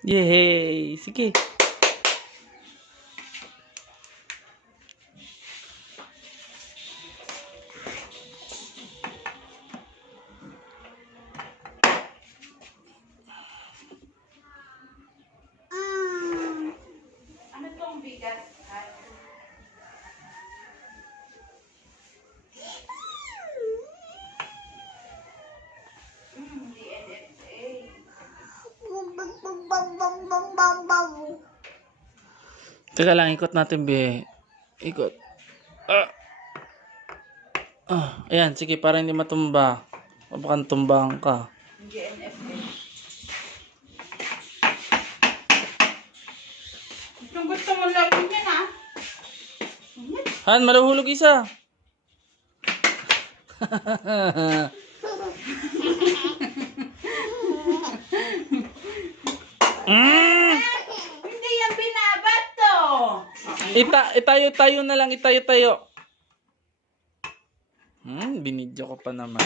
Yay! Sige. Ano tong bigas? DNFA. Teka lang, ikot natin, be. Ikot. Ayan, sige, para hindi matumba. Baka tumbang ka. DNFA. Gusto mo laro yan, ha? Han, maluhulog isa. Hindi yan binabato. Itayo-tayo na lang, itayo-tayo. Binidyo ko pa naman.